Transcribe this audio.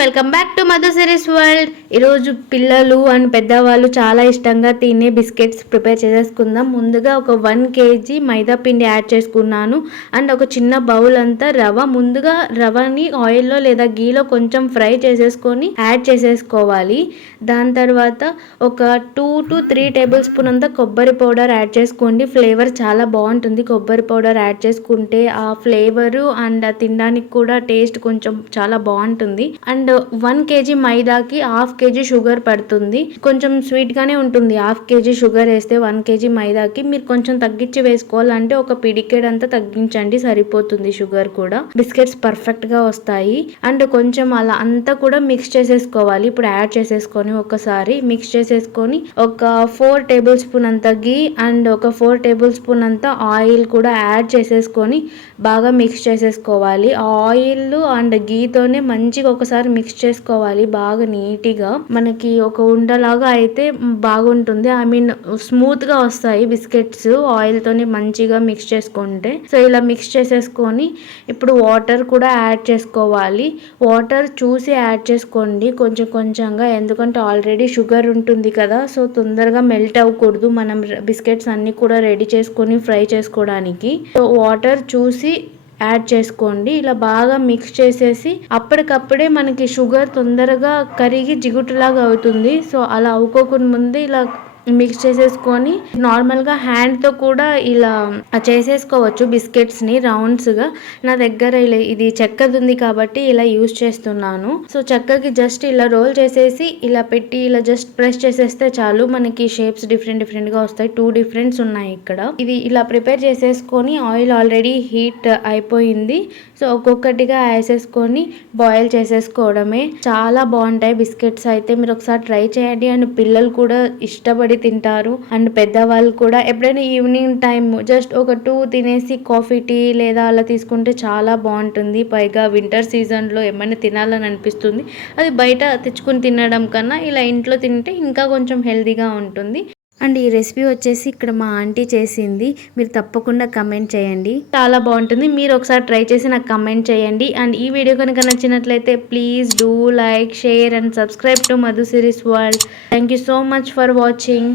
Welcome back to Madhu series world. ఈరోజు పిల్లలు and పెద్దవాళ్ళు చాలా ఇష్టంగా తినే బిస్కెట్స్ ప్రిపేర్ చేసేసుకుందాం. ముందుగా ఒక 1 kg మైదా పిండి యాడ్ చేసుకున్నాను అండ్ ఒక చిన్న బౌల్ అంతా రవ. ముందుగా రవని ఆయిల్లో లేదా గీలో కొంచెం ఫ్రై చేసేసుకొని యాడ్ చేసేసుకోవాలి. దాని తర్వాత ఒక 2 to 3 టేబుల్ స్పూన్ అంతా కొబ్బరి పౌడర్ యాడ్ చేసుకోండి. ఫ్లేవర్ చాలా బాగుంటుంది కొబ్బరి పౌడర్ యాడ్ చేసుకుంటే. ఆ ఫ్లేవరు అండ్ తినడానికి కూడా టేస్ట్ కొంచెం చాలా బాగుంటుంది. అండ్ 1 kg మైదాకి 1/2 kg షుగర్ పడుతుంది. కొంచెం స్వీట్ గానే ఉంటుంది. 1/2 kg షుగర్ వేస్తే 1 kg మైదాకి మీరు కొంచెం తగ్గించి వేసుకోవాలంటే ఒక పిడికెడ్ అంతా తగ్గించండి, సరిపోతుంది షుగర్ కూడా. బిస్కెట్స్ పర్ఫెక్ట్ గా వస్తాయి. అండ్ కొంచెం అలా అంతా కూడా మిక్స్ చేసేసుకోవాలి. ఇప్పుడు యాడ్ చేసేసుకొని ఒకసారి మిక్స్ చేసేసుకొని ఒక 4 టేబుల్ స్పూన్ అంత గీ అండ్ ఒక 4 టేబుల్ స్పూన్ అంతా ఆయిల్ కూడా యాడ్ చేసేసుకొని బాగా మిక్స్ చేసేసుకోవాలి. ఆయిల్ అండ్ గీతోనే మంచిగా ఒకసారి మిక్స్ చేసుకోవాలి బాగా నీట్గా. మనకి ఒక ఉండలాగా అయితే బాగుంటుంది. ఐ మీన్ స్మూత్ గా వస్తాయి బిస్కెట్స్ ఆయిల్ తోని మంచిగా మిక్స్ చేసుకుంటే. సో ఇలా మిక్స్ చేసేసుకొని ఇప్పుడు వాటర్ కూడా యాడ్ చేసుకోవాలి. వాటర్ చూసి యాడ్ చేసుకోండి కొంచెం కొంచెంగా, ఎందుకంటే ఆల్రెడీ షుగర్ ఉంటుంది కదా, సో తొందరగా మెల్ట్ అవ్వకూడదు మనం బిస్కెట్స్ అన్ని కూడా రెడీ చేసుకొని ఫ్రై చేసుకోవడానికి. సో వాటర్ చూసి యాడ్ చేసుకోండి. ఇలా బాగా మిక్స్ చేసేసి అప్పటికప్పుడే మనకి షుగర్ తొందరగా కరిగి జిగుటులాగా అవుతుంది. సో అలా అవ్వుకోకుండా ముందే ఇలా మిక్స్ చేసేసుకొని నార్మల్గా హ్యాండ్తో కూడా ఇలా చేసేసుకోవచ్చు బిస్కెట్స్ని రౌండ్స్గా. నా దగ్గర ఇలా ఇది చెక్కది ఉంది కాబట్టి ఇలా యూజ్ చేస్తున్నాను. సో చెక్కకి జస్ట్ ఇలా రోల్ చేసేసి ఇలా పెట్టి ఇలా జస్ట్ ప్రెస్ చేసేస్తే చాలు, మనకి షేప్స్ డిఫరెంట్గా వస్తాయి. 2 డిఫరెంట్స్ ఉన్నాయి ఇక్కడ. ఇది ఇలా ప్రిపేర్ చేసేసుకొని ఆయిల్ ఆల్రెడీ హీట్ అయిపోయింది. సో ఒక్కొక్కటిగా వేసేసుకొని బాయిల్ చేసేసుకోవడమే. చాలా బాగుంటాయి బిస్కెట్స్ అయితే, మీరు ఒకసారి ట్రై చేయండి. అండ్ పిల్లలు కూడా ఇష్టపడి తింటారు అండ్ పెద్దవాళ్ళు కూడా. ఎప్పుడైనా ఈవినింగ్ టైం జస్ట్ ఒక 2 తినేసి కాఫీ టీ లేదా అలా తీసుకుంటే చాలా బాగుంటుంది. పైగా వింటర్ సీజన్లో ఏమైనా తినాలని అనిపిస్తుంది. అది బయట తెచ్చుకుని తినడం కన్నా ఇలా ఇంట్లో తింటే ఇంకా కొంచెం హెల్తీగా ఉంటుంది. అండ్ ఈ రెసిపీ వచ్చేసి ఇక్కడ మా ఆంటీ చేసింది. మీరు తప్పకుండా కమెంట్ చేయండి, చాలా బాగుంటుంది. మీరు ఒకసారి ట్రై చేసి నాకు కమెంట్ చేయండి. అండ్ ఈ వీడియో కనుక నచ్చినట్లయితే please do like, share and subscribe to Madhu series world. Thank you so much for watching.